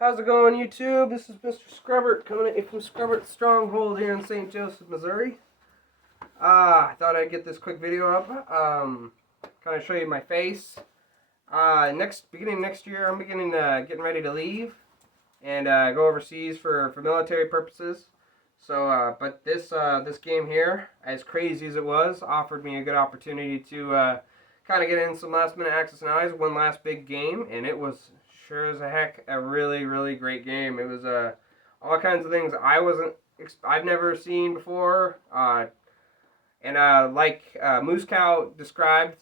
How's it going, YouTube? This is Mr. Scrubbert coming at you from Scrubbert Stronghold here in St. Joseph, Missouri. I thought I'd get this quick video up, kind of show you my face. Beginning next year, I'm getting ready to leave and go overseas for military purposes. So, but this game here, as crazy as it was, offered me a good opportunity to kind of get in some last minute access and eyes. One last big game, and it was sure as a heck a really great game. It was all kinds of things I've never seen before, and like Moose Cow described,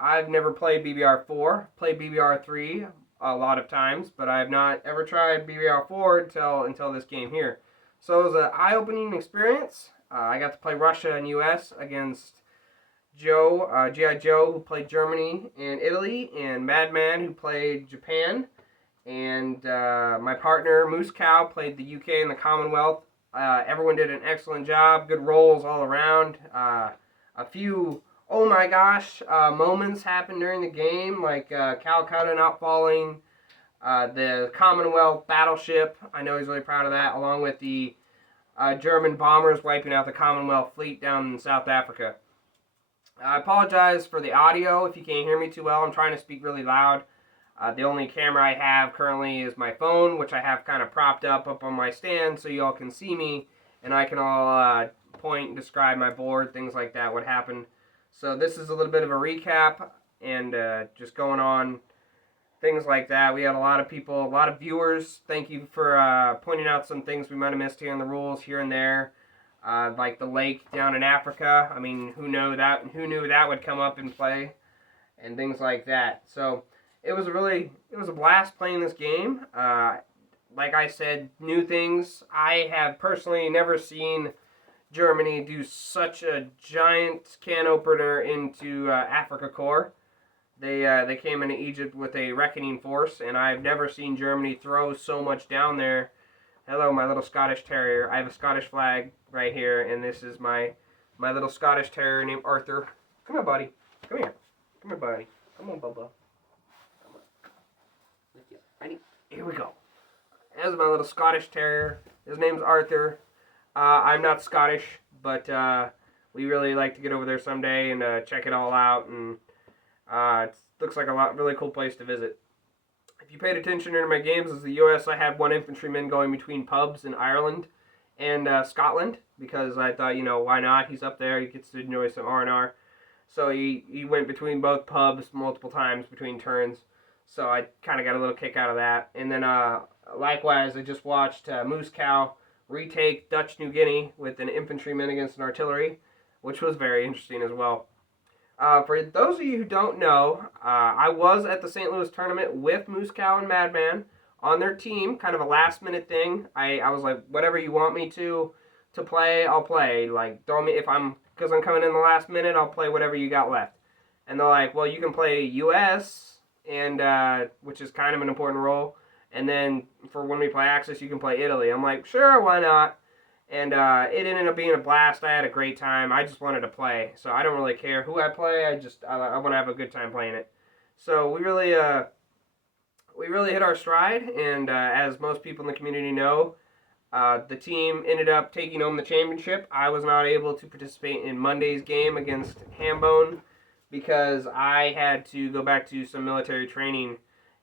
I've never played BBR4. Played BBR3 a lot of times, but I have not ever tried BBR4 until this game here. So it was an eye-opening experience. I got to play Russia and U.S. against Joe, G.I. Joe, who played Germany and Italy, and Madman, who played Japan. And my partner, Moose Cow, played the UK and the Commonwealth. Everyone did an excellent job. Good rolls all around. A few, oh my gosh, moments happened during the game, like Calcutta not falling. The Commonwealth battleship, I know he's really proud of that, along with the German bombers wiping out the Commonwealth fleet down in South Africa. I apologize for the audio if you can't hear me too well. I'm trying to speak really loud. The only camera I have currently is my phone, which I have kind of propped up on my stand so you all can see me, and I can all point and describe my board, things like that, what happened. So this is a little bit of a recap and just going on, things like that. We had a lot of people, a lot of viewers. Thank you for pointing out some things we might have missed here in the rules here and there. Like the lake down in Africa. I mean, who knew that would come up in play, and things like that. So it was a blast playing this game. Like I said, new things. I have personally never seen Germany do such a giant can opener into Africa Corps. They came into Egypt with a reckoning force, and I've never seen Germany throw so much down there. Hello, my little Scottish Terrier. I have a Scottish flag right here, and this is my little Scottish Terrier named Arthur. Come here, buddy. Come here. Come here, buddy. Come on, Bubba. Come on. Here we go. There's my little Scottish Terrier. His name's Arthur. I'm not Scottish, but we really like to get over there someday and check it all out, and it looks like a really cool place to visit. If you paid attention during my games as the U.S., I had one infantryman going between pubs in Ireland and Scotland, because I thought, why not? He's up there, he gets to enjoy some R&R. So he went between both pubs multiple times between turns. So I kind of got a little kick out of that. And then likewise, I just watched Moose Cow retake Dutch New Guinea with an infantryman against an artillery, which was very interesting as well. For those of you who don't know, I was at the St. Louis tournament with Moose Cow and Madman on their team, kind of a last minute thing. I was like, whatever you want me to play, I'll play. Like, because I'm coming in the last minute, I'll play whatever you got left. And they're like, well, you can play US, and which is kind of an important role. And then for when we play Axis, you can play Italy. I'm like, sure, why not? And it ended up being a blast. I had a great time. I just wanted to play. So I don't really care who I play. I want to have a good time playing it. So we really hit our stride. And as most people in the community know, the team ended up taking home the championship. I was not able to participate in Monday's game against Hambone because I had to go back to some military training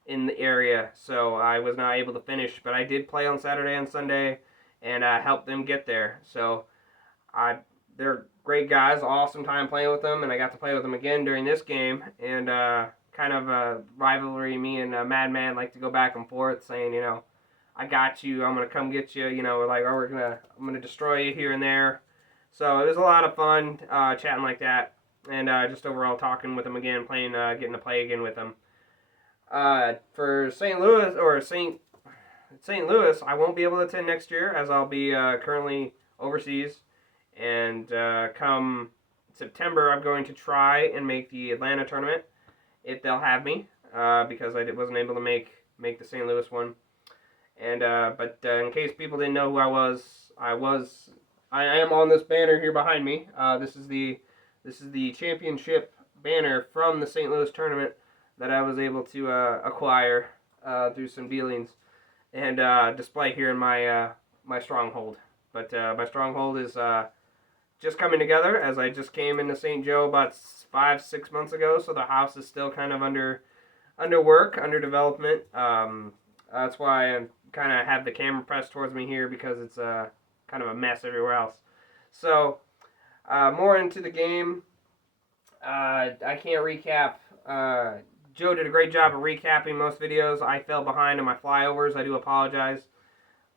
in the area. So I was not able to finish. But I did play on Saturday and Sunday and help them get there. So they're great guys, awesome time playing with them, and I got to play with them again during this game, and kind of a rivalry. Me and Madman like to go back and forth, saying, I got you, I'm gonna come get you, like, or I'm gonna destroy you here and there. So it was a lot of fun chatting like that, and just overall talking with them again, playing, getting to play again with them. For St. Louis, I won't be able to attend next year, as I'll be currently overseas. And come September, I'm going to try and make the Atlanta tournament, if they'll have me, because I wasn't able to make the St. Louis one. And but in case people didn't know who I am on this banner here behind me. This is the championship banner from the St. Louis tournament that I was able to acquire through some dealings. and display here in my my stronghold. But my stronghold is just coming together, as I just came into St. Joe about 5-6 months ago. So the house is still kind of under work, under development. That's why I kind of have the camera pressed towards me here, because it's kind of a mess everywhere else. So more into the game. I can't recap. Joe did a great job of recapping most videos. I fell behind in my flyovers. I do apologize.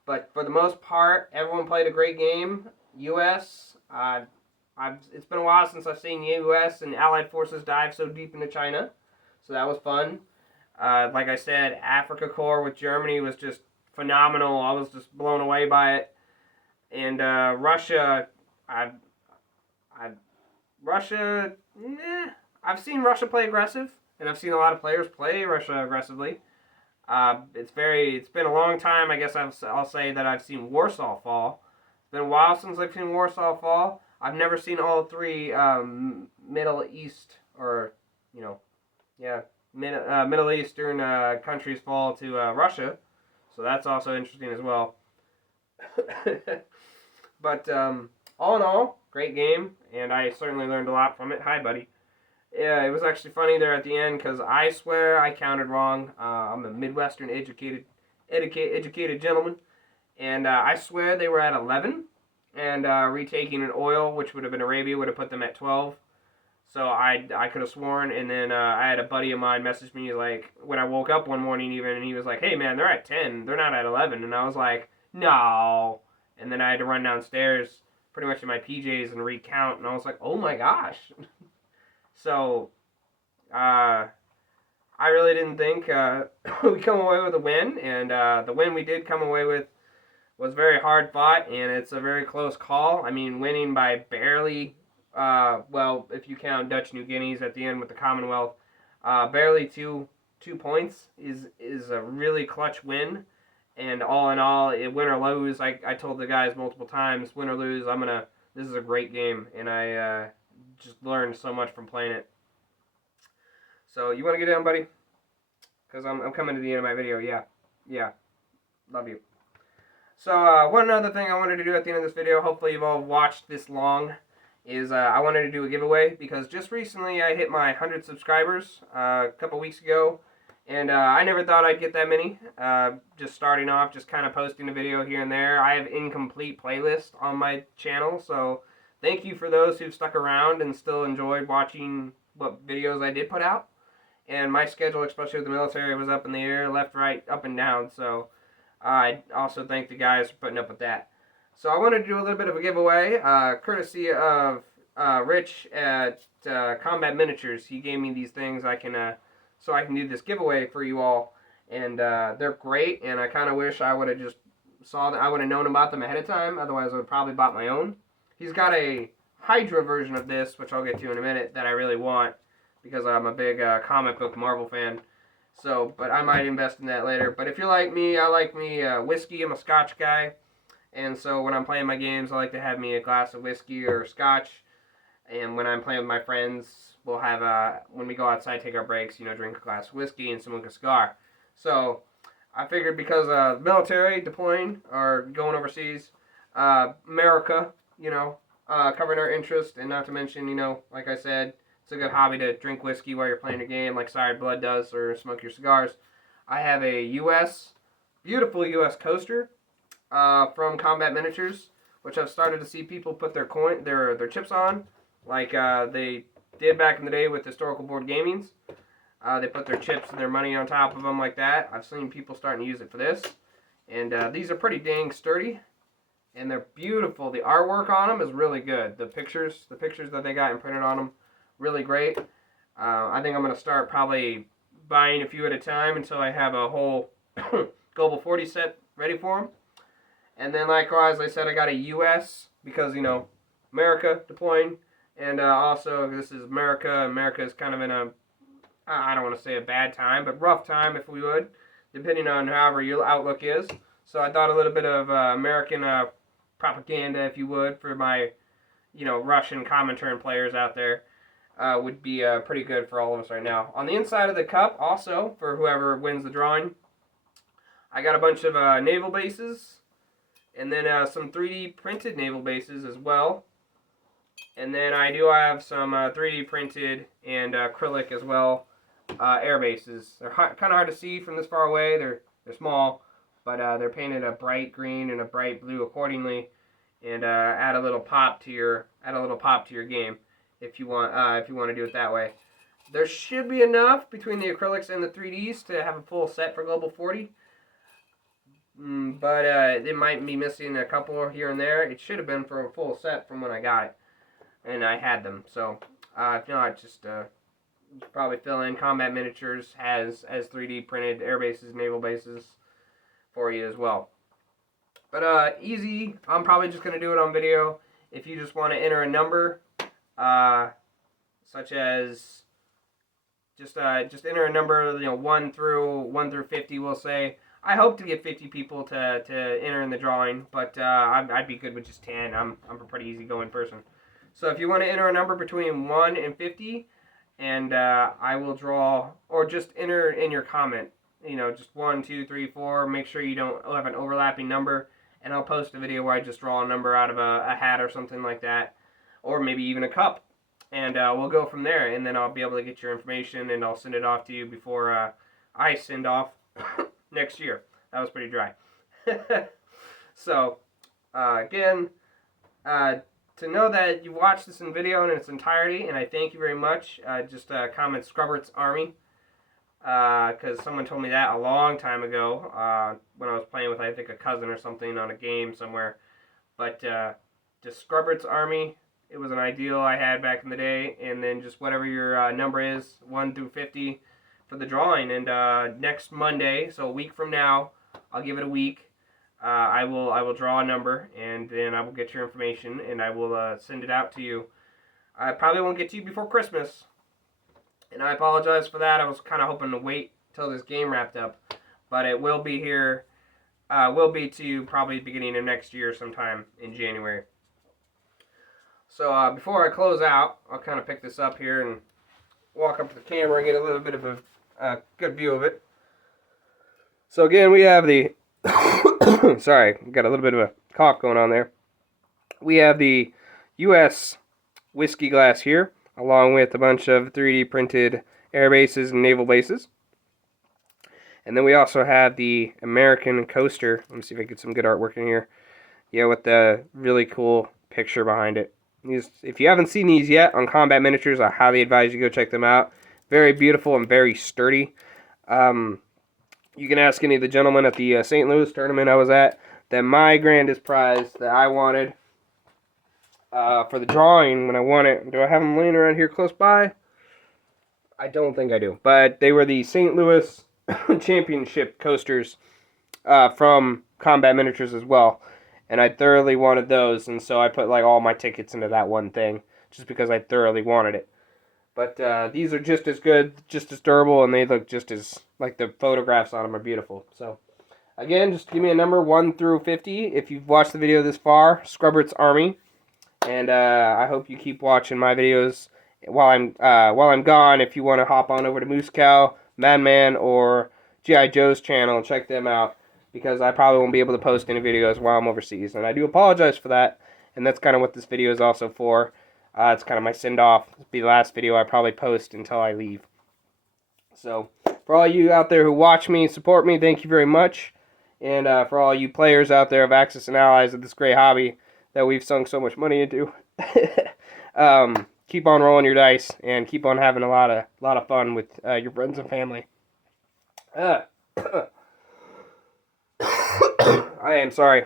But for the most part, everyone played a great game. U.S. It's been a while since I've seen U.S. and Allied forces dive so deep into China. So that was fun. Like I said, Africa Corps with Germany was just phenomenal. I was just blown away by it. And Russia, Russia, I've seen Russia play aggressive, and I've seen a lot of players play Russia aggressively. It's been a long time. I guess I'll say that I've seen Warsaw fall. It's been a while since I've seen Warsaw fall. I've never seen all three Middle East, or Middle Eastern countries fall to Russia. So that's also interesting as well. But all in all, great game, and I certainly learned a lot from it. Hi, buddy. Yeah, it was actually funny there at the end, because I swear I counted wrong. I'm a Midwestern educated gentleman, and I swear they were at 11, and retaking an oil, which would have been Arabia, would have put them at 12. So I could have sworn, and then I had a buddy of mine message me, like, when I woke up one morning even, and he was like, hey man, they're at 10, they're not at 11, and I was like, no. And then I had to run downstairs pretty much in my PJs and recount, and I was like, oh my gosh. So I really didn't think we come away with a win, and the win we did come away with was very hard fought, and it's a very close call. I mean, winning by barely, well, if you count Dutch New Guineas at the end with the Commonwealth, barely two points is a really clutch win. And all in all, win or lose, I told the guys multiple times, win or lose, this is a great game, and I just learned so much from playing it. So, you want to get down, buddy? Because I'm coming to the end of my video. Yeah, love you. So, one other thing I wanted to do at the end of this video, hopefully you've all watched this long, is I wanted to do a giveaway, because just recently I hit my 100 subscribers a couple weeks ago. And I never thought I'd get that many. Just starting off, just kind of posting a video here and there. I have incomplete playlists on my channel, so thank you for those who've stuck around and still enjoyed watching what videos I did put out. And my schedule, especially with the military, was up in the air, left, right, up and down. So I also thank the guys for putting up with that. So I wanted to do a little bit of a giveaway, courtesy of Rich at Combat Miniatures. He gave me these things so I can do this giveaway for you all, and they're great, and I kind of wish I would have just I would have known about them ahead of time. Otherwise I would have probably bought my own. He's got a Hydra version of this, which I'll get to in a minute, that I really want, because I'm a big comic book Marvel fan. So, but I might invest in that later. But if you're like me, I like me whiskey. I'm a Scotch guy, and so when I'm playing my games, I like to have me a glass of whiskey or Scotch. And when I'm playing with my friends, we'll have, when we go outside, take our breaks, drink a glass of whiskey and smoke a cigar. So I figured, because military deploying or going overseas, America, covering our interest, and not to mention, like I said, it's a good hobby to drink whiskey while you're playing a game like Sired Blood does, or smoke your cigars. I have a beautiful U.S. coaster from Combat Miniatures, which I've started to see people put their chips on, like they did back in the day with historical board gamings. They put their chips and their money on top of them like that. I've seen people starting to use it for this. And these are pretty dang sturdy. And they're beautiful. The artwork on them is really good. The pictures that they got imprinted on them, really great. I think I'm going to start probably buying a few at a time until I have a whole Global 40 set ready for them. And then likewise, I said I got a U.S. because, America deploying. And also, this is America. America is kind of in a, I don't want to say a bad time, but rough time, if we would, depending on however your outlook is. So I thought a little bit of American propaganda, if you would, for my, Russian common turn players out there would be pretty good for all of us right now. On the inside of the cup, also, for whoever wins the drawing, I got a bunch of naval bases, and then some 3D printed naval bases as well. And then I do have some 3D printed and acrylic as well air bases. They're kind of hard to see from this far away. They're small, but they're painted a bright green and a bright blue accordingly, and add a little pop to your game if you want to do it that way. There should be enough between the acrylics and the 3Ds to have a full set for Global 40. But it might be missing a couple here and there. It should have been for a full set from when I got it, and I had them. So if not, just probably fill in. Combat Miniatures has 3D printed air bases, naval bases for you as well. But easy. I'm probably just gonna do it on video. If you just want to enter a number, such as just enter a number, 1 through 50, we'll say. I hope to get 50 people to enter in the drawing, but I'd be good with just 10. I'm a pretty easygoing person. So if you want to enter a number between 1 and 50, and I will draw, or just enter in your comment, just 1, 2, 3, 4. Make sure you don't have an overlapping number, and I'll post a video where I just draw a number out of a hat or something like that, or maybe even a cup, and we'll go from there. And then I'll be able to get your information, and I'll send it off to you before I send off next year. That was pretty dry. So, again, to know that you watched this in video in its entirety, and I thank you very much, just comment Scrubbert's Army, because someone told me that a long time ago, when I was playing with, I think, a cousin or something on a game somewhere. But just Scrubbert's Army, it was an ideal I had back in the day, and then just whatever your number is, 1 through 50, for the drawing. And next Monday, so a week from now, I'll give it a week. I will draw a number, and then I will get your information, and I will send it out to you. I probably won't get to you before Christmas, and I apologize for that. I was kind of hoping to wait till this game wrapped up, but it will be here. Will be to you probably beginning of next year, sometime in January. So before I close out, I'll kind of pick this up here and walk up to the camera and get a little bit of a good view of it. So again, we have the sorry, got a little bit of a cough going on there. We have the U.S. whiskey glass here, along with a bunch of 3D printed air bases and naval bases. And then we also have the American coaster. Let me see if I can get some good artwork in here. Yeah, with the really cool picture behind it. If you haven't seen these yet on Combat Miniatures, I highly advise you go check them out. Very beautiful and very sturdy. You can ask any of the gentlemen at the St. Louis tournament I was at that my grandest prize that I wanted for the drawing when I won it. Do I have them laying around here close by? I don't think I do. But they were the St. Louis Championship coasters from Combat Miniatures as well. And I thoroughly wanted those, and so I put like all my tickets into that one thing just because I thoroughly wanted it. But these are just as good, just as durable, and they look just as, like, the photographs on them are beautiful. So, again, just give me a number 1 through 50 if you've watched the video this far, Scrubbert's Army. And I hope you keep watching my videos while I'm gone. If you want to hop on over to Moose Cow, Madman, or G.I. Joe's channel and check them out, because I probably won't be able to post any videos while I'm overseas. And I do apologize for that, and that's kind of what this video is also for. It's kind of my send-off. It'll be the last video I probably post until I leave. So, for all you out there who watch me and support me, thank you very much. And for all you players out there of Axis and Allies of this great hobby that we've sunk so much money into, keep on rolling your dice and keep on having a lot of fun with your friends and family. I am sorry.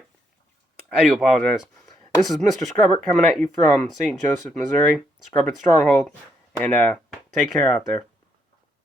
I do apologize. This is Mr. Scrubbert coming at you from St. Joseph, Missouri, Scrubbert Stronghold, and take care out there.